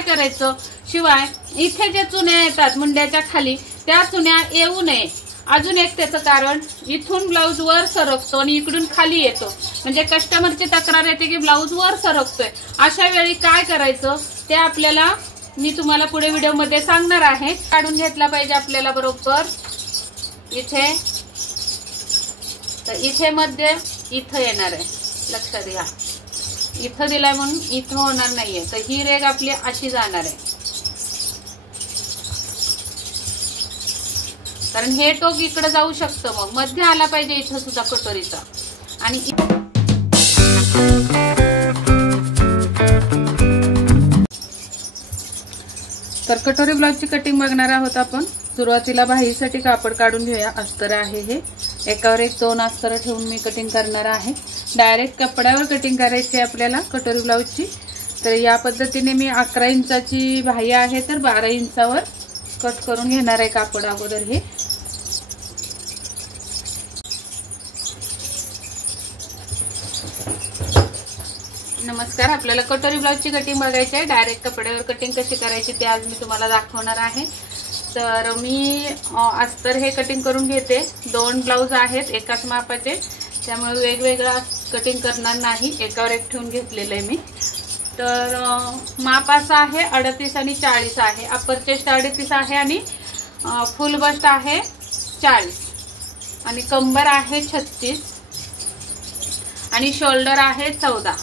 काय करायचं, शिवाय इथे जे चुन्या येतात मुंड्याच्या खाली त्या चुन्या येऊ नये. अजून एक त्याचं कारण, इथून ब्लाऊज वर सरकतो आणि इकडून खाली येतो, म्हणजे कस्टमरची तक्रार येते की ब्लाऊज वर सरकतोय. अशा वेळी काय करायचं ते आपल्याला मी तुम्हाला पुढे व्हिडिओमध्ये सांगणार आहे. काढून घेतला पाहिजे आपल्याला बरोबर इथे. तर इथे मध्ये इथं येणार आहे, लक्षात घ्या. इथं दिलाय म्हणून इथं होणार नाहीये, तर ही रेग आपली अशी जाणार आहे. कारण हे टोक इकडे जाऊ शकतं, मग मध्ये आला पाहिजे इथं सुद्धा कटोरीचा. आणि तर कटोरी ब्लाउजची कटिंग बघणार आहोत आपण. सुरुवातीला बाहीसाठी कापड काढून घेऊया. अस्तर आहे हे, एकावर एक 2 अस्तर ठेवून मी कटिंग करणार आहे. डायरेक्ट कपड्यावर कटिंग करायची आपल्याला कटोरी ब्लाउजची. तर या पद्धतीने मी 11 इंचाची बाही आहे, तर 12 इंचावर कट करून घेणार आहे कापड अगोदर हे. नमस्कार, आपल्याला कटोरी ब्लाउजची कटिंग बघायची आहे. डायरेक्ट कपड्यावर कटिंग कशी करायची ते आज मी तुम्हाला दाखवणार आहे. तर मी अस्तर हे कटिंग करून घेते. 2 ब्लाउज आहेत एकाच मापाचे, त्यामुळे वेगवेगळा कटिंग करणार नाही, एकावर एक ठेवून घेतलेलं आहे मी. तर माप असं आहे 38 आणि 40 आहे. अप्पर चेस्ट 38 आहे आणि फुल बस्ट आहे 40 आणि कंबर आहे 36 आणि शोल्डर आहे 14.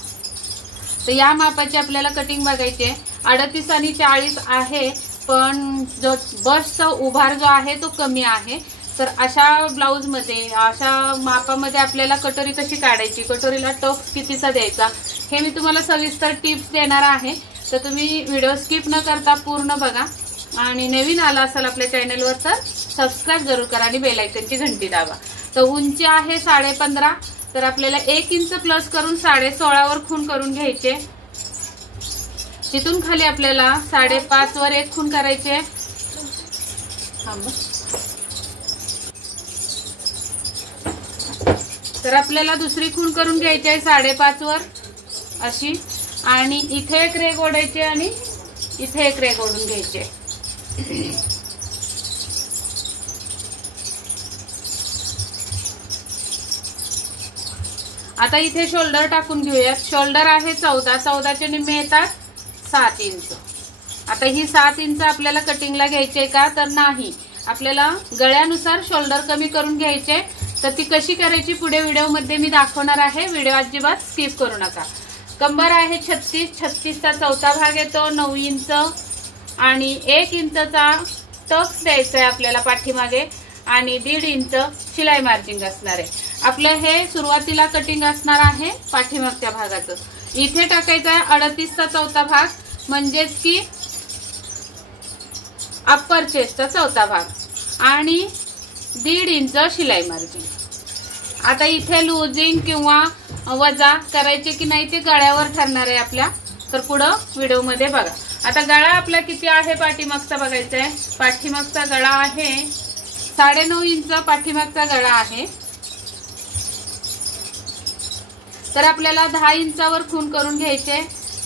तर या मापाची आपल्याला कटिंग बघायची आहे. 38 आणि 40 आहे, पण जो बस्टचा उभार जो आहे तो कमी आहे. तर अशा ब्लाउज मध्ये, अशा मापामध्ये आपल्याला कटोरी कशी काढायची, कटोरीला टोक कितीचा द्यायचा, हे मी तुम्हाला सविस्तर टिप्स देणार आहे. तर तुम्ही व्हिडिओ स्किप न करता पूर्ण बघा. आणि नवीन आला असाल आपल्या चॅनलवर तर सबस्क्राईब जरूर करा आणि बेल आयकॉनची घंटी दाबा. तर उंची आहे 15.5, तर आपल्याला 1 इंच प्लस करून 16.5 वर खून करून घ्यायचे. तिथून खाली आपल्याला 5.5 वर एक खून करायचे. तर आपल्याला दुसरी खून करून घ्यायची आहे 5.5 वर अशी. आणि इथे एक रेग ओढायची आणि इथे एक रेग ओढून घ्यायचे. आता इथे शोल्डर टाकून घेऊयात. शोल्डर आहे 14चे निम्मे येतात 7 इंच. आता ही 7 इंच आपल्याला कटिंगला घ्यायचे का, तर नाही, आपल्याला गळ्यानुसार शोल्डर कमी करून घ्यायचे. तर ती कशी करायची पुढे व्हिडिओमध्ये मी दाखवणार आहे, व्हिडिओ अजिबात स्किप करू नका. कंबर आहे 36चा चौथा भाग येतो 9 इंच आणि 1 इंचचा टक्स द्यायचा आहे आपल्याला पाठीमागे आणि 1.5 इंच शिलाई मार्जिंग असणार आहे. आपलं हे सुरुवातीला कटिंग असणार आहे पाठीमागच्या भागाचं. इथे टाकायचा आहे 38चा चौथा भाग, म्हणजेच की अप्पर चेस्टचा चौथा भाग आणि 1.5 इंच शिलाई मार्जिन. आता इथे लुजिंग किंवा वजा करायचे की नाही ते गळ्यावर ठरणार आहे आपल्या. तर पुढं व्हिडिओमध्ये बघा. आता गळा आपला किती आहे पाठीमागचा बघायचा आहे. पाठीमागचा गळा आहे 9.5 इंच पाठीमागचा गळा आहे. तर आपल्याला 10 इंचावर खून करून घ्यायचे.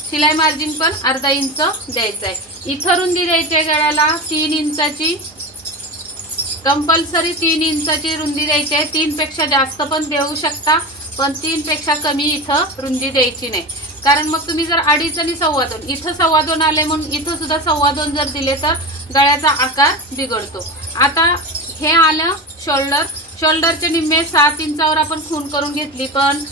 शिलाई मार्जिन पण अर्धा इंच द्यायचं आहे. इथं रुंदी द्यायची आहे गळ्याला 3 इंचाची, कंपल्सरी 3 इंचाची रुंदी द्यायची आहे. 3 पेक्षा जास्त पण देऊ शकता, पण 3 पेक्षा कमी इथं रुंदी द्यायची नाही. कारण मग तुम्ही जर 2.5 आणि 2.25 इथं 2.25 आले म्हणून इथं सुद्धा 2.25 जर दिले तर गळ्याचा आकार बिघडतो. आता हे आलं शोल्डर. शोल्डरचे निम्मे 7 इंचावर आपण खून करून घेतली, पण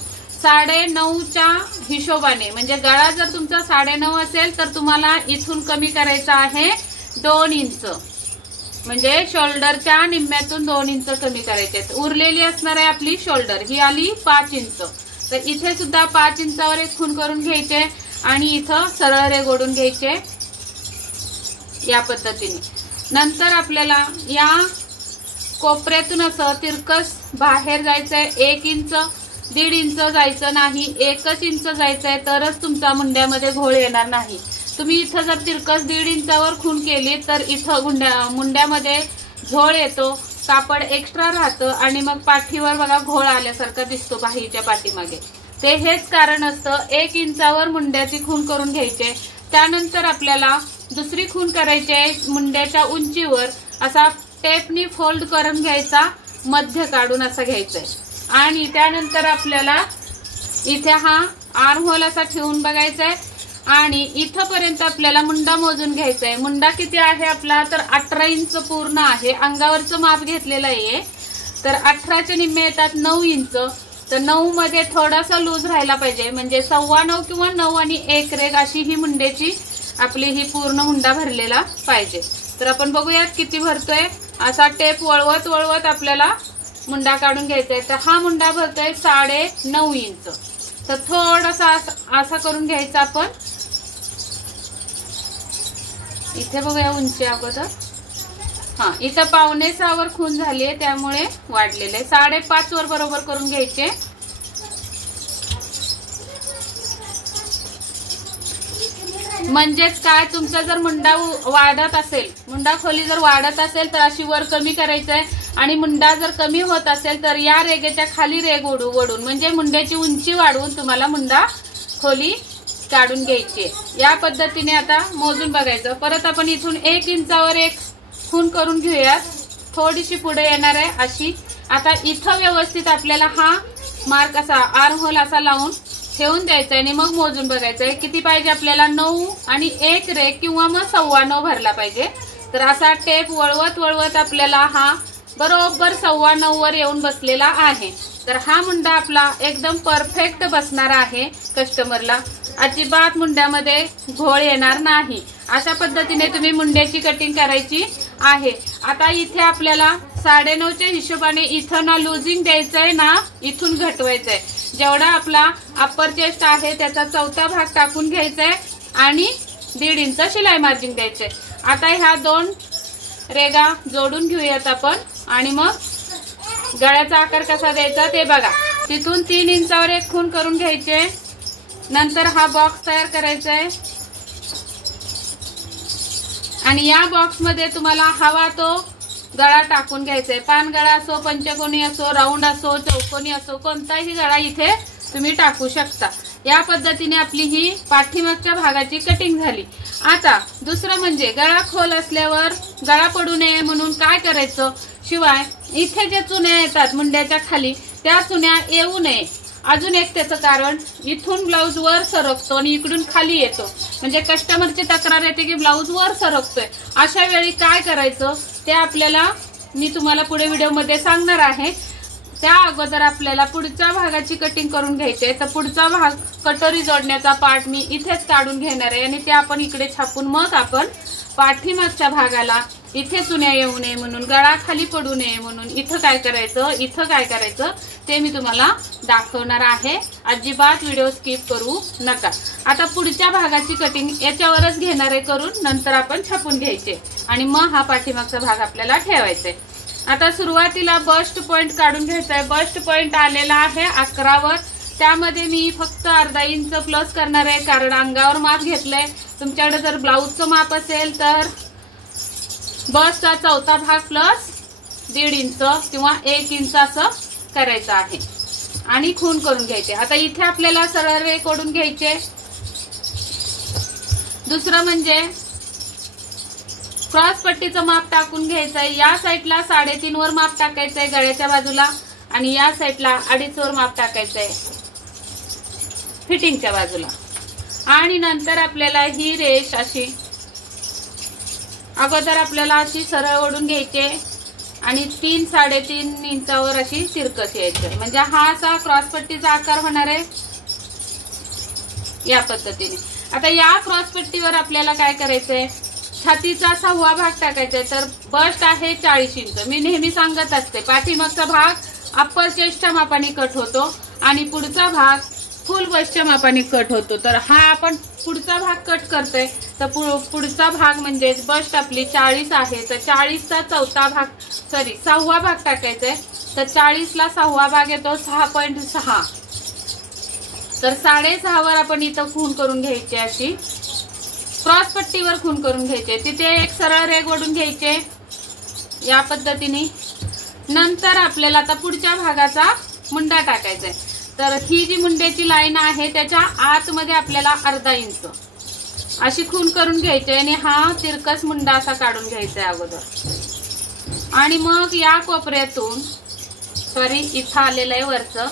9.5च्या हिशोबाने, म्हणजे गळा जर तुमचा 9.5 असेल तर तुम्हाला इथून कमी करायचा आहे 2 इंच, म्हणजे शोल्डरच्या निम्म्यातून 2 इंच कमी करायचे. उरलेली असणार आहे आपली शोल्डर, ही आली 5 इंच. तर इथे सुद्धा 5 इंचावर एक खून करून घ्यायचे आणि इथं सरळ रेघ ओढून घ्यायचे या पद्धतीने. नंतर आपल्याला या कोपऱ्यातून असं तिरकस बाहेर जायचंय. 1 इंच 1.5 इंच जायचं नाही, 1 इंच जायचंय, तरच तुमच्या मुंड्यामध्ये घोळ येणार नाही. तुम्ही इथं जर तिरकस 1.5 इंचावर खून केली तर इथं मुंड्यामध्ये झोळ येतो, कापड एक्स्ट्रा राहतं आणि मग पाठीवर बघा घोळ आल्यासारखा दिसतो बाहीच्या पाठीमागे. ते हेच कारण असतं. 1 इंचावर मुंड्याची खून करून घ्यायचे. त्यानंतर आपल्याला दुसरी खून करायची आहे. मुंड्याच्या उंचीवर असा टेपनी फोल्ड करून घ्यायचा, मध्य काढून असा घ्यायचा आहे. आणि त्यानंतर आपल्याला इथे हा आर्म होल असा ठेवून बघायचा आहे आणि इथपर्यंत आपल्याला मुंडा मोजून घ्यायचा आहे. मुंडा किती आहे आपला, तर 18 इंच पूर्ण आहे. अंगावरचं माप घेतलेलं आहे, तर 18चे निम्मे येतात 9 इंच. तर 9 मध्ये थोडासा लूज राहायला पाहिजे, म्हणजे 9.25 किंवा 9 आणि 1 रेग अशी ही मुंड्याची आपली ही पूर्ण मुंडा भरलेला पाहिजे. तर आपण बघूयात किती भरतोय. असा टेप वळवत वळवत आपल्याला मुंडा काढून घ्यायचा आहे. तर हा मुंडा भरतोय 9.5 इंच. तर थोडासा असा करून घ्यायचा आपण. इथे बघूया उंची अगोदर. हा, इथं 5.25 वर खून झालीये, त्यामुळे वाढलेले 5.5 वर बरोबर करून घ्यायचे. म्हणजेच काय, तुमचा जर मुंडा वाढत असेल, मुंडा खोली जर वाढत असेल तर अशी वर कमी करायचंय. आणि मुंडा जर कमी होत असेल तर या रेगेच्या खाली रेग ओढून म्हणजे मुंड्याची उंची वाढवून तुम्हाला मुंडा खोली काढून घ्यायची. या पद्धतीने आता मोजून बघायचं. परत आपण इथून 1 इंचावर एक खून करून घेऊयात. थोडीशी पुढे येणार आहे अशी. आता इथं व्यवस्थित आपल्याला हा मार्क असा आर्म होल असा लावून ठेवून द्यायचा आणि मग मोजून बघायचंय किती पाहिजे आपल्याला. 9 आणि 1 रेग किंवा मग 9.25 भरला पाहिजे. तर असा टेप वळवत वळवत आपल्याला हा बरोबर 9.25 वर येऊन बसलेला आहे. तर हा मुंडा आपला एकदम परफेक्ट बसणार आहे. कस्टमरला अजिबात मुंड्यामध्ये घोळ येणार नाही. अशा पद्धतीने तुम्ही मुंड्याची कटिंग करायची आहे. आता इथे आपल्याला 9.5च्या हिशोबाने इथं ना लुजिंग द्यायचंय ना इथून घटवायचंय. जेवढा आपला अप्पर चेस्ट आहे त्याचा 4था भाग टाकून घ्यायचाय आणि 1.5 इंच शिलाई मार्जिन द्यायचंय. आता ह्या 2 रेगा जोडून घेऊयात आपण आणि मग गळ्याचा आकार कसा द्यायचा ते बघा. तिथून 3 इंचावर एक खून करून घ्यायचे. नंतर हा बॉक्स तयार करायचा आहे आणि या बॉक्समध्ये तुम्हाला हवा तो गळा टाकून घ्यायचा आहे. पान गळा असो, पंचकोनी असो, राऊंड असो, चौकोनी असो, कोणताही गळा इथे तुम्ही टाकू शकता. या पद्धतीने आपली ही पाठीमागच्या भागाची कटिंग झाली. आता दुसरं म्हणजे गळा खोल असल्यावर गळा पडू नये म्हणून काय करायचं, शिवाय इथे जे चुन्या येतात मुंड्याच्या खाली त्या चुन्या येऊ नये. अजून एक त्याचं कारण, इथून ब्लाऊज वर सरकतो आणि इकडून खाली येतो, म्हणजे कस्टमरची तक्रार येते की ब्लाऊज वर सरकतोय. अशा वेळी काय करायचं ते आपल्याला मी तुम्हाला पुढे व्हिडिओमध्ये सांगणार आहे. त्या अगोदर आपल्याला पुढच्या भागाची कटिंग करून घ्यायची आहे. तर पुढचा भाग कटोरी जोडण्याचा पार्ट मी इथेच काढून घेणार आहे आणि ते आपण इकडे छापून मग आपण पाठीमागच्या भागाला इथे चुन्या येऊ नये म्हणून, गळा खाली पडू नये म्हणून इथं काय करायचं ते मी तुम्हाला दाखवणार आहे. अजिबात व्हिडिओ स्किप करू नका. आता पुढच्या भागाची कटिंग याच्यावरच घेणार आहे करून, नंतर आपण छापून घ्यायचे आणि मग हा पाठीमागचा भाग आपल्याला ठेवायचा आहे. आता सुरुवातीला बस्ट पॉइंट काढून घ्यायचा आहे. बस्ट पॉइंट आलेला आहे 11 वर. त्यामध्ये मी फक्त अर्धा इंच प्लस करणार आहे, कारण अंगावर माप घेतलंय. तुमच्याकडे जर ब्लाऊजचं माप असेल तर बसचा 4था भाग प्लस 1.5 इंच किंवा 1 इंच असं करायचं आहे आणि खून करून घ्यायचे. आता इथे आपल्याला सरळ रेघ ओढून घ्यायचे. दुसरं म्हणजे क्रॉस पट्टीचं माप टाकून घ्यायचंय. या साईडला 3.5 वर माप टाकायचंय गळ्याच्या बाजूला आणि या साईडला 2.5 वर माप टाकायचंय फिटिंगच्या बाजूला. आणि नंतर आपल्याला ही रेष अशी अगोदर आपल्याला अशी सरळ ओढून घ्यायचे आणि 3-3.5 इंचावर अशी तिरकस यायची, म्हणजे हा असा क्रॉस पट्टीचा आकार होणार आहे या पद्धतीने. आता या क्रॉस पट्टीवर आपल्याला काय करायचंय, छातीचा 6वा भाग टाकायचा. तर बस्ट आहे 40 इंच. मी नेहमी सांगत असते पाठीमागचा भाग अप्पर चेस्टच्या मापाने कट होतो आणि पुढचा भाग फुल बस्टच्या मापाने कट होतो. तर हा आपण पुढचा भाग कट करतोय. तर पुढचा भाग म्हणजे बस्ट आपली 40 आहे, तर 40चा 6वा भाग टाकायचा आहे. तर 40ला 6वा भाग येतो 6.6. तर 6.5 वर आपण इथं खून करून घ्यायची, अशी क्रॉस पट्टीवर खून करून घ्यायचे. तिथे एक सरळ रेघ ओढून घ्यायचे या पद्धतीने. नंतर आपल्याला आता पुढच्या भागाचा मुंडा टाकायचा आहे. तर ही जी मुंड्याची लाईन आहे त्याच्या आतमध्ये आपल्याला अर्धा इंच अशी खून करून घ्यायची आणि हा तिरकस मुंडा असा काढून घ्यायचा आहे अगोदर। आणि मग या कोपऱ्यातून इथं आलेलं आहे वरचं,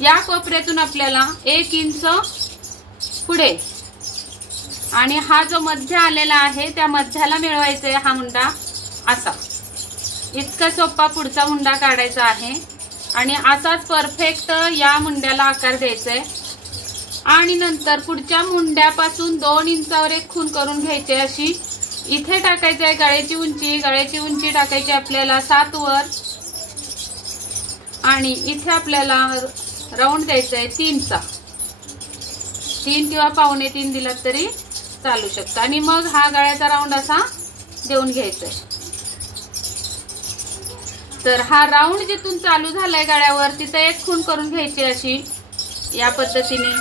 या कोपऱ्यातून आपल्याला 1 इंच पुढे आणि हा जो मध्य आलेला आहे त्या मध्याला मिळवायचा आहे हा मुंडा असा। इतका सोपा पुढचा मुंडा काढायचा आहे आणि असाच परफेक्ट या मुंड्याला आकार द्यायचा आहे। आणि नंतर पुढच्या मुंड्यापासून 2 इंचावर एक खून करून घ्यायची अशी। इथे टाकायची आहे गळ्याची उंची टाकायची आपल्याला 7 वर आणि इथे आपल्याला राऊंड द्यायचा आहे 3चा, 3 किंवा 2.25 दिला तरी चालू शकतो। आणि मग हा गळ्याचा राऊंड असा देऊन घ्यायचा आहे। तर हा राऊंड जिथून चालू झालाय गळ्यावर तिथे एक खून करून घ्यायची अशी या पद्धतीने।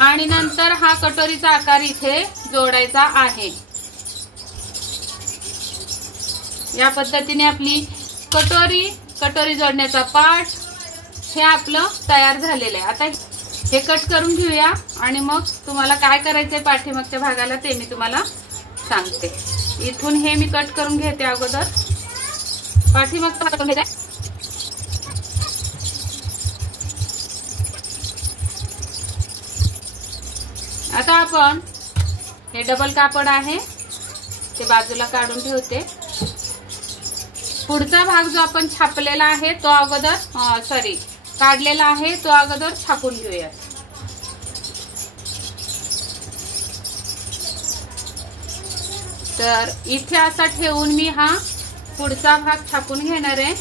आणि नंतर हा कटोरीचा आकार इथे जोडायचा आहे। या पद्धतीने आपली कटोरी जोडण्याचा पार्ट हे आपलं तयार झालेलं आहे। आता हे कट करून घेऊया आणि मग तुम्हाला काय करायचंय पाठीमागच्या भागाला ते मी तुम्हाला सांगते। इथून हे मी कट करून घेते अगोदर, पाठीमागचा भाग करून घ्यायचा। आता आपण हे डबल कापड आहे ते बाजूला काढून ठेवते। पुढचा भाग जो आपण छापलेला आहे तो अगोदर काढलेला आहे तो अगोदर छापून घेऊया। तर इथे असा ठेवून मी हा पुढचा भाग छापून घेणार आहे।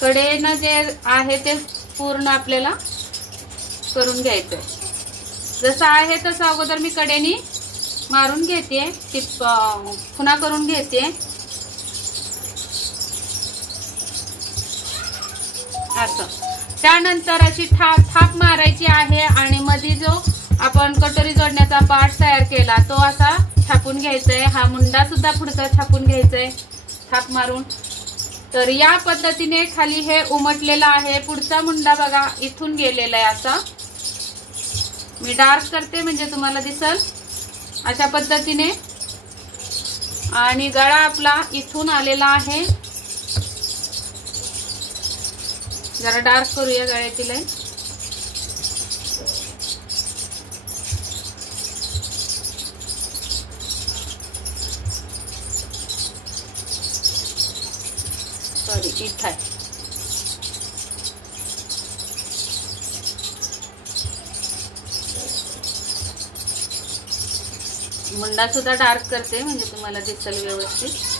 कडेनं जे आहे ते पूर्ण आपल्याला करून घ्यायचंय। जसं आहे तसं अगोदर मी कडेनी मारून घेते, खुणा करून घेते असं। त्यानंतर अशी थाप मारायची आहे आणि मध्ये जो आपण कटोरी जोडण्याचा पार्ट तयार केला तो असा छापून घ्यायचाय। हा मुंडा सुद्धा पुढचा छापून घ्यायचाय थाप मारून। तर या पद्धतीने खाली हे उमटलेलं आहे। पुढचा मुंडा बघा इथून गेलेला आहे असा, मी डार्क करते म्हणजे तुम्हाला दिसल अशा पद्धतीने। आणि गळा आपला इथून आलेला आहे, जरा डार्क करूया गळ्याची लाईन। इथं आहे। मुंडा सुद्धा डार्क करते म्हणजे तुम्हाला दिसेल व्यवस्थित।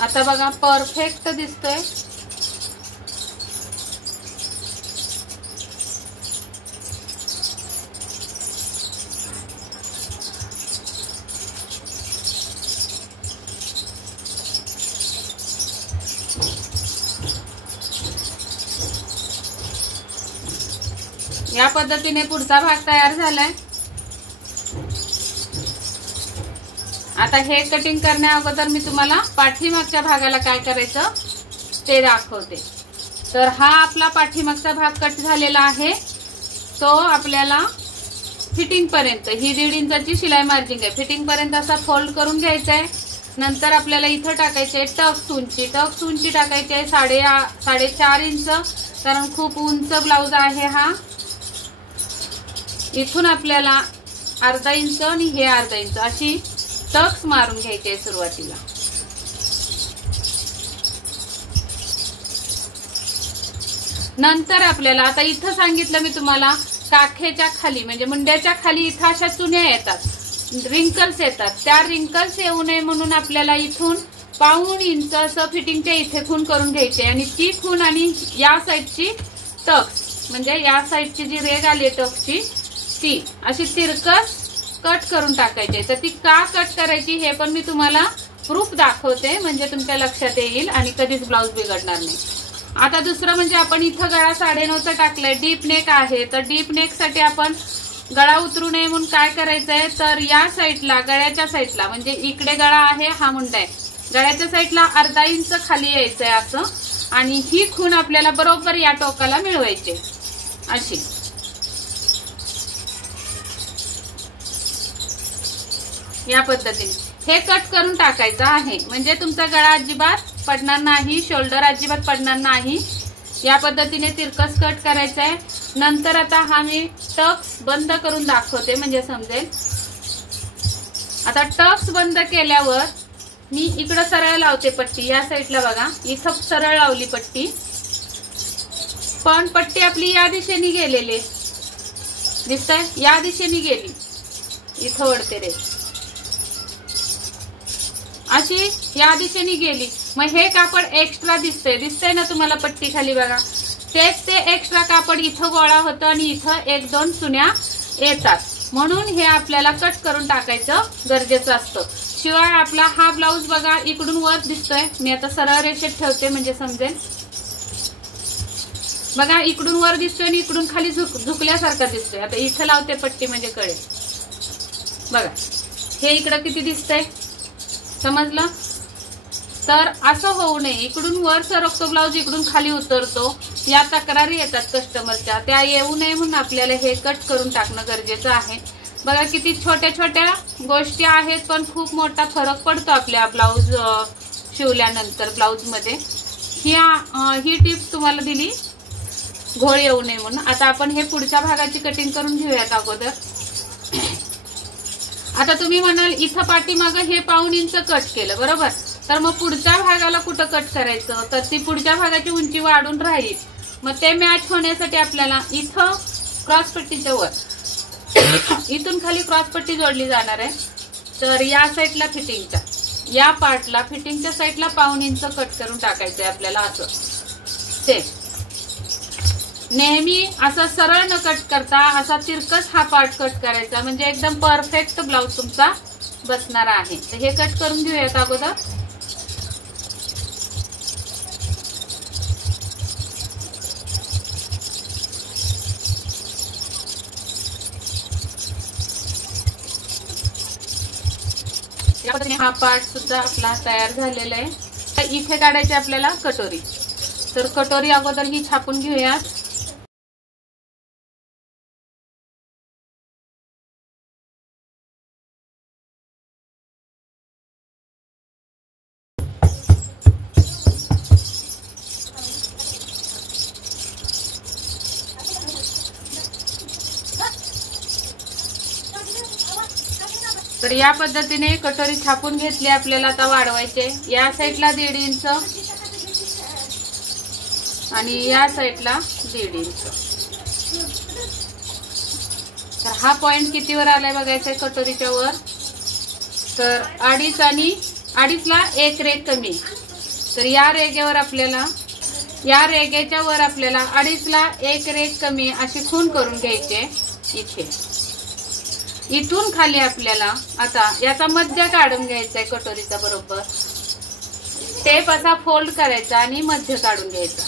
आता बघा परफेक्ट दिसतोय। या पद्धतीने पुढचा भाग तयार झालाय। आता हे कटिंग करण्या अगोदर मी तुम्हाला पाठीमागच्या भागाला काय करायचं ते दाखवते। तर हा आपला पाठीमागचा भाग कट झालेला आहे, तो आपल्याला फिटिंग पर्यंत ही 1.5 इंचाची शिलाई मार्जिंग आहे, फिटिंग पर्यंत असा फोल्ड करून घ्यायचा आहे। नंतर आपल्याला इथं टाकायचे टक्स उंची टाकायची आहे 4.5 इंच, कारण खूप उंच ब्लाउज आहे हा। इथून आपल्याला अर्धा इंच आणि हे अर्धा इंच अशी टक्स मारून घ्यायचे सुरुवातीला। नंतर आपल्याला आता इथं सांगितलं मी तुम्हाला काखेच्या खाली म्हणजे मुंड्याच्या खाली इथं अशा चुन्या येतात, रिंकल्स येतात। त्या रिंकल्स येऊ नये म्हणून आपल्याला इथून 1.5 इंच असं फिटिंगच्या इथे खून करून घ्यायचे आणि ती खून आणि या साईडची टक्स म्हणजे या साईडची जी रेग आली टक्सची ती अशी तिरकस कट करून टाकायची। तर ती का कट करायची हे पण मी तुम्हाला प्रूफ दाखवते म्हणजे तुमच्या लक्षात येईल आणि कधीच ब्लाउज बिघडणार नाही। आता दुसरं म्हणजे आपण इथं गळा 9.5चा टाकलाय, डीप नेक आहे, तर डीप नेक साठी आपण गळा उतरू नये म्हणून काय करायचंय, तर या साईडला गळ्याच्या साईडला म्हणजे इकडे गळा आहे, हा मुंडा आहे, गळ्याच्या साईडला अर्धा इंच खाली यायचंय असं, आणि ही खूण आपल्याला बरोबर या टोकाला मिळवायची अशी. या पद्धतीने हे कट करून टाकायचं आहे, म्हणजे तुमचा गळा अजिबात पडणार नाही, शोल्डर अजिबात पडणार नाही. या पद्धतीने तिरकस कट करायचं आहे. नंतर आता हा मी टक्स बंद करून दाखवते म्हणजे समजेल. आता टक्स बंद केल्यावर मी इकडं सरळ लावते पट्टी, या साईडला बघा इथं सरळ लावली पट्टी, पण पट्टी आपली या दिशेने गेलेली दिसतंय, या दिशेने गेली, इथं वळते रे अशी या दिशेने गेली. मग हे कापड एक्स्ट्रा दिसतंय ना तुम्हाला पट्टी खाली बघा, तेच ते एक्स्ट्रा कापड इथं गोळा होतं आणि इथं 1-2 चुन्या येतात, म्हणून हे आपल्याला कट करून टाकायचं गरजेचं असतं. शिवाय आपला हा ब्लाऊज बघा इकडून वर दिसतोय, मी आता सरळ रेषेत ठेवते म्हणजे समजेल. बघा इकडून वर दिसतोय आणि इकडून खाली झुकल्यासारखा दिसतोय. आता इथं लावते पट्टी म्हणजे कळेल. बघा हे इकडं किती दिसतंय, समजलं. तर असं होऊ नये, इकडून वर सरकतो ब्लाऊज, इकडून खाली उतरतो, या तक्रारी येतात कस्टमरच्या, त्या येऊ नये म्हणून आपल्याला हे कट करून टाकणं गरजेचं आहे. बघा किती छोट्या छोट्या गोष्टी आहेत, पण खूप मोठा फरक पडतो आपल्या ब्लाऊज शिवल्यानंतर ब्लाऊज मध्ये. ही टिप्स तुम्हाला दिली घोळ येऊ नये म्हणून. आता आपण हे पुढच्या भागाची कटिंग करून घेऊयात अगोदर. आता तुम्ही म्हणाल इथं पाठीमागं हे 1.5 इंच कट केलं बरोबर, तर मग पुढच्या भागाला कुठं कट करायचं, तर ती पुढच्या भागाची उंची वाढून राहील. मग ते मॅच होण्यासाठी आपल्याला इथं क्रॉसपट्टीच्या वर इथून खाली क्रॉसपट्टी जोडली जाणार आहे, तर या साईडला फिटिंगच्या या पार्टला फिटिंगच्या साईडला 1.5 इंच कट करून टाकायचंय आपल्याला. असं ते नेहमी असं सरळ न कट करता असा तिरकस हा पार्ट कट करायचा, म्हणजे एकदम परफेक्ट ब्लाऊज तुमचा बसणार आहे. तर हे कट करून घेऊयात अगोदर. या पद्धतीने हा पार्ट सुद्धा आपला तयार झालेला आहे. तर इथे काढायची आपल्याला कटोरी, तर कटोरी अगोदर ही छापून घेऊयात. तर या पद्धतीने कटोरी छापून घेतली आपल्याला. आता वाढवायचे, या साईडला 1.5 इंच आणि या साईडला 1.5 इंच. तर हा पॉइंट कितीवर आलाय बघायचंय कटोरीच्या वर, तर 2.5 आणि 2.5ला 1 रेघ कमी. तर या रेघेवर आपल्याला, या रेघेच्या वर आपल्याला 2.5ला 1 रेघ कमी अशी खूण करून घ्यायची इथे. इथून खाली आपल्याला आता याचा मध्य काढून घ्यायचा आहे कटोरीचा बरोबर. टेप असा फोल्ड करायचा आणि मध्य काढून घ्यायचा.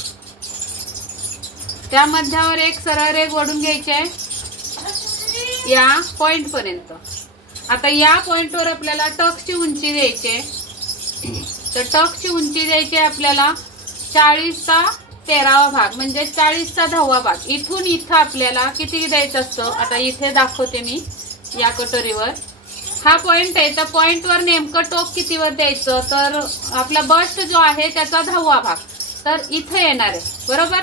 त्या मध्यावर एक सरळ रेघ ओढून घ्यायची आहे या पॉइंट पर्यंत. आता या पॉइंटवर आपल्याला टक्सची उंची द्यायची. तर टक्सची उंची द्यायची आपल्याला 40चा 13वा भाग म्हणजे 40चा 10वा भाग. इथून इथं आपल्याला किती द्यायचं असतं, आता इथे दाखवते मी. या कटोरीवर हा पॉइंट आहे, तर पॉइंटवर नेमकं टोक कितीवर द्यायचं, तर आपला बस्ट जो आहे त्याचा 10वा भाग तर इथे येणार आहे बरोबर.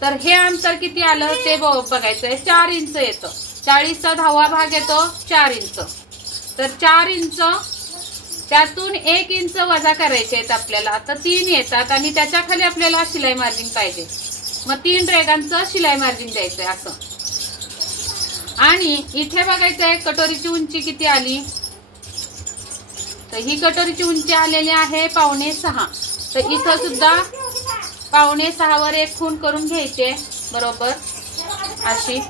तर हे अंतर किती आलं ते बघायचंय. 4 इंच येतं, 40चा 10वा भाग येतो 4 इंच. तर 4 इंच त्यातून 1 इंच वजा करायचे आहेत आपल्याला, तर 3 येतात आणि त्याच्या खाली आपल्याला शिलाई मार्जिन पाहिजे. मग 3 रेघांचं शिलाई मार्जिन द्यायचंय असं. आणि इथे बघायचंय कटोरीची उंची किती आली, तर ही कटोरीची उंची आलेली आहे 5.5. तर इथं सुद्धा 5.5 वर एक खूण करून घ्यायचे बरोबर अशी.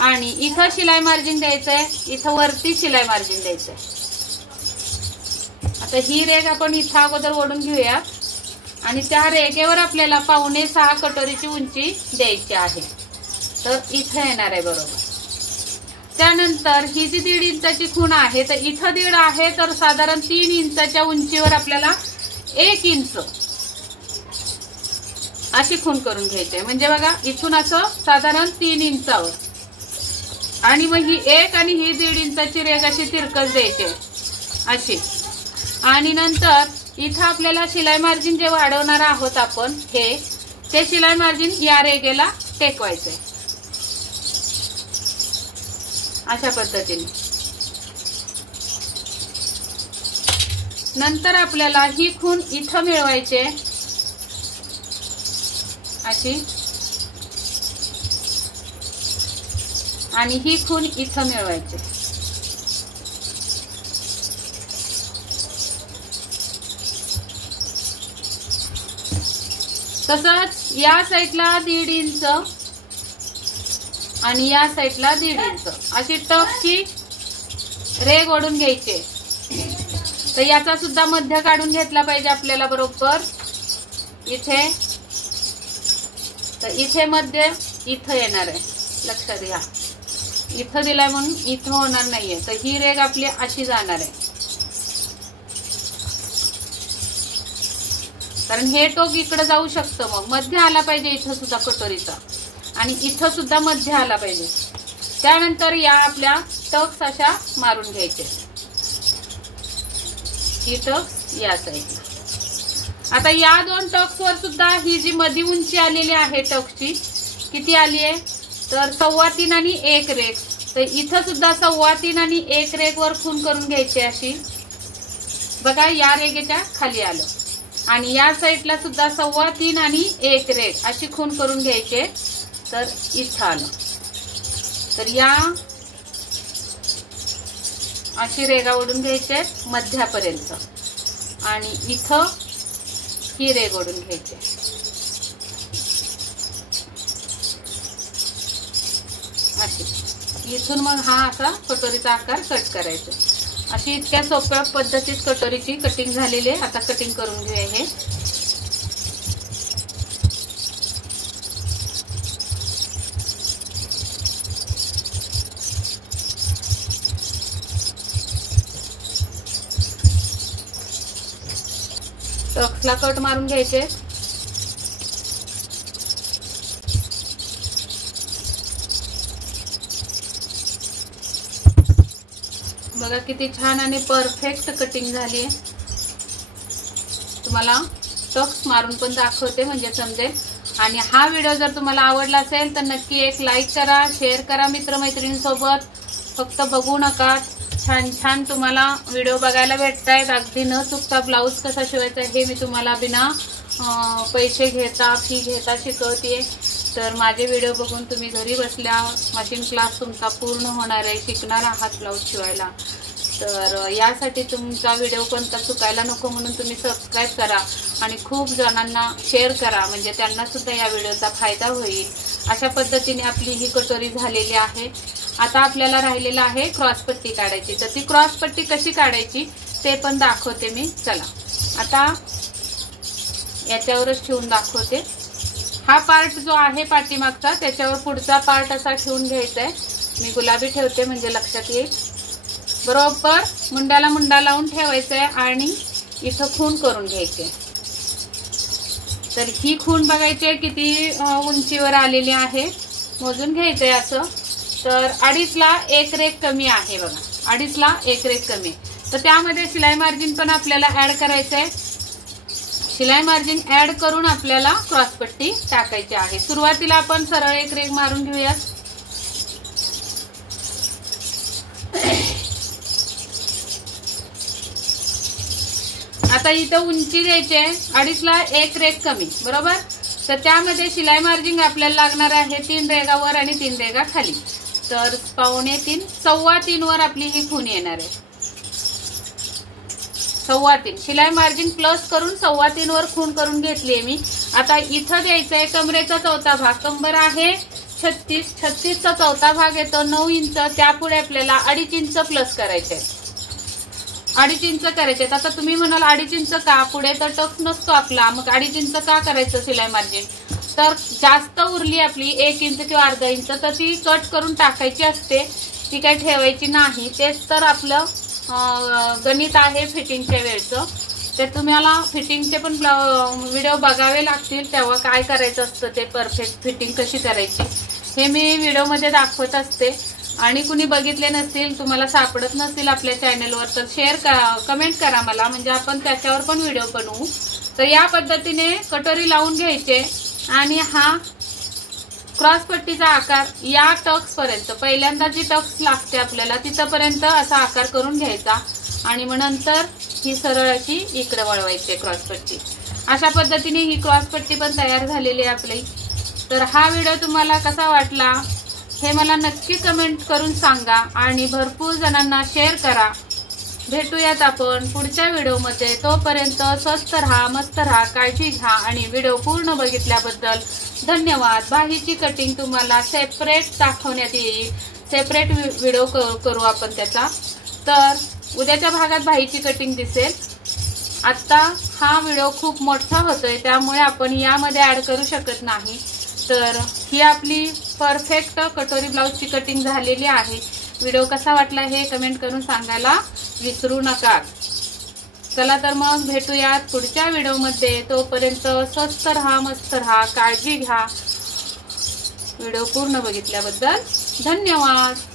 आणि इथं शिलाई मार्जिन द्यायचंय, इथं वरती शिलाई मार्जिन द्यायचंय. आता ही रेघ आपण इथं अगोदर ओढून घेऊयात. आणि त्या रेगेवर आपल्याला 5.25 कटोरीची उंची द्यायची आहे. तर इथं येणार आहे बरोबर. त्यानंतर ही जी 1.5 इंचाची खूण आहे तर इथं 1.5 आहे तर साधारण 3 इंचाच्या उंचीवर आपल्याला 1 इंच अशी खूण करून घ्यायची. म्हणजे बघा इथून असं साधारण 3 इंचावर आणि मग ही 1 आणि ही 1.5 इंचाची रेग अशी तिरकस द्यायची अशी. आणि नंतर इथं आपल्याला शिलाई मार्जिन जे वाढवणार आहोत आपण ते शिलाई मार्जिन या रेगेला टेकवायचंय अशा पद्धतीने. नंतर आपल्याला ही खूण इथं मिळवायची अशी आणि ही खूण इथं मिळवायची. तसंच या साईडला 1.5 इंच आणि या साईडला 1.5 इंच अशी टकची रेग ओढून घ्यायची. तर याचा सुद्धा मध्य काढून घेतला पाहिजे आपल्याला बरोबर इथे. तर इथे मध्य इथं येणार आहे लक्षात घ्या. इथं दिलाय म्हणून इथं होणार नाहीये. तर ही रेग आपली अशी जाणार आहे कारण हे टोक इकडे जाऊ शकतं. मग मध्य आला पाहिजे इथं सुद्धा कटोरीचा आणि इथं सुद्धा मध्य आला पाहिजे. त्यानंतर या आपल्या टक्स अशा मारून घ्यायचे. ही टक्स या साईडला. आता या 2 टक्सवर सुद्धा ही जी मधी उंची आलेली आहे टक्सची किती आली आहे तर 3.25 आणि 1 रेग. तर इथं सुद्धा 3.25 आणि 1 रेग वर खूण करून घ्यायची अशी. बघा या रेगेच्या खाली आलं आणि या साईडला सुद्धा 3.25 आणि 1 रेग अशी खूण करून घ्यायचे. तर इथं आलं तर या अशी रेगा ओढून घ्यायचे मध्यापर्यंत आणि इथं ही रेग ओढून घ्यायची अशी. इथून मग हा असा कटोरीचा आकार कट करायचा. अशी इतक्या सोप्या पद्धतीत कटोरीची कटिंग झालेली आहे. आता कटिंग करून घेऊया. हे टक्सला कट मारून घ्यायचे. बघा किती छान आणि परफेक्ट कटिंग झाली आहे. तुम्हाला टक्स मारून पण दाखवते म्हणजे समजेल. आणि हा व्हिडिओ जर तुम्हाला आवडला असेल तर नक्की एक लाईक करा, शेअर करा मित्रमैत्रिणींसोबत. फक्त बघू नका, छान छान तुम्हाला व्हिडिओ बघायला भेटतायत. अगदी न चुकता ब्लाऊज कसा शिवायचा हे मी तुम्हाला बिना पैसे घेता फी घेता शिकवते. तर माझे व्हिडिओ बघून तुम्ही घरी बसल्या मशीन क्लास तुमचा पूर्ण होणार आहे, शिकणार आहात ब्लाऊज शिवायला. तर यासाठी तुमचा व्हिडिओ कोणता चुकायला नको म्हणून तुम्ही सबस्क्राईब करा आणि खूप जणांना शेअर करा म्हणजे त्यांना सुद्धा या व्हिडिओचा फायदा होईल. अशा पद्धतीने आपली ही कटोरी झालेली आहे. आता आपल्याला राहिलेला आहे क्रॉसपट्टी काढायची. तर ती क्रॉसपट्टी कशी काढायची ते पण दाखवते मी. चला आता याच्यावरच ठेवून दाखवते. हा पार्ट जो आहे पाठीमागचा त्याच्यावर पुढचा पार्ट असा ठेवून घ्यायचा आहे. मी गुलाबी ठेवते म्हणजे लक्षात येईल. बरोबर मुंड्याला मुंडा लावून ठेवायचा आहे आणि इथं खूण करून घ्यायचे. तर ही खूण बघायची किती उंचीवर आलेली आहे मोजून घ्यायचंय असं. तर 2.5ला 1 रेग कमी आहे बघा. 2.5ला 1 रेग कमी. तर त्यामध्ये शिलाई मार्जिन पण आपल्याला ऍड करायचं आहे. शिलाई मार्जिन ऍड करून आपल्याला क्रॉसपट्टी टाकायची आहे. सुरुवातीला आपण सरळ 1 रेग मारून घेऊया. आता इथं उंची द्यायची आहे 2.5ला 1 रेग कमी बरोबर. तर त्यामध्ये शिलाई मार्जिन आपल्याला लागणार आहे 3 रेगावर आणि 3 रेगा खाली. तर 2.25 3.25 वर आपली ही खूण येणार आहे. 3.25 शिलाई मार्जिन प्लस करून 3.25 वर खूण करून घेतली आहे मी. आता इथं द्यायचं आहे कमरेचा 4था भाग. कंबर आहे 36, 36चा 4था भाग येतो 9 इंच. त्यापुढे आपल्याला 2.5 इंच प्लस करायचे. 2.5 इंच करायचे. आता तुम्ही म्हणाल 2.5 इंच का, पुढे तर टक्स नसतो आपला, मग 2.5 इंच का करायचं शिलाई मार्जिन. तर जास्त उरली आपली 1 इंच किंवा अर्धा इंच तर ती कट करून टाकायची असते, ती काही ठेवायची नाही. तेच तर आपलं गणित आहे फिटिंगच्या वेळचं. ते तुम्हाला फिटिंगचे पण व्हिडिओ बघावे लागतील, तेव्हा काय करायचं असतं ते परफेक्ट फिटिंग कशी करायची हे मी व्हिडिओमध्ये दाखवत असते. आणि कुणी बघितले नसतील, तुम्हाला सापडत नसतील आपल्या चॅनलवर तर शेअर करा, कमेंट करा मला, म्हणजे आपण त्याच्यावर पण व्हिडिओ बनवू. तर या पद्धतीने कटोरी लावून घ्यायचे आणि हा क्रॉस पट्टीचा आकार या टक्स पर्यंत, पहिल्यांदा जी टक्स लागते आपल्याला तिथपर्यंत असा आकार करून घ्यायचा आणि मग नंतर ही सरळ अशी इकडे वळवायची क्रॉस पट्टी. अशा पद्धतीने ही क्रॉस पट्टी पण तयार झालेली आहे आपली. तर हा व्हिडिओ तुम्हाला कसा वाटला हे मला नक्की कमेंट करून सांगा आणि भरपूर जणांना शेअर करा. भेटूयात आपण पुढच्या व्हिडिओमध्ये. तोपर्यंत स्वस्त राहा, मस्त राहा, काळजी घ्या आणि व्हिडिओ पूर्ण बघितल्याबद्दल धन्यवाद. बाहीची कटिंग तुम्हाला सेपरेट दाखवण्यात येईल, सेपरेट व्हिडिओ करू आपण त्याचा. तर उद्याच्या भागात बाहीची कटिंग दिसेल. आता हा व्हिडिओ खूप मोठा होतोय त्यामुळे आपण यामध्ये ऍड करू शकत नाही. तर ही आपली परफेक्ट कटोरी ब्लाउजची कटिंग झालेली आहे. व्हिडिओ कसा वाटला हे कमेंट करून सांगायला विसरू नका. चला तर मग भेटूयात पुढच्या व्हिडिओमध्ये. तोपर्यंत स्वस्त राहा, मस्त राहा, काळजी घ्या. व्हिडिओ पूर्ण बघितल्याबद्दल धन्यवाद.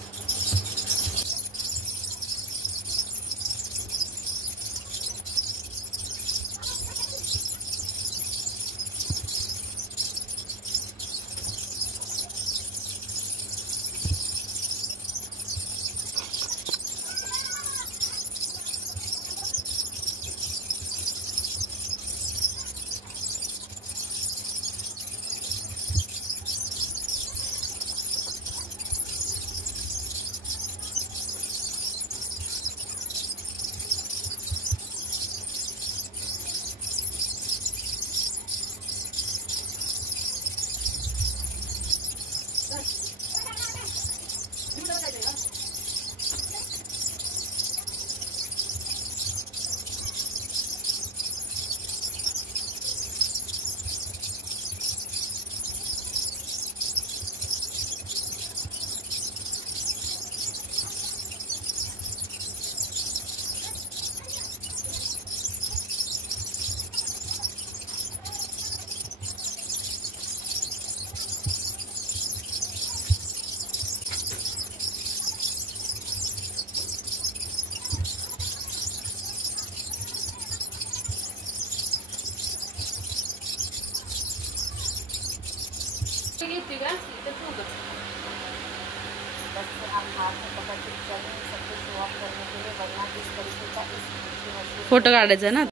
फोटो काढायचा ना.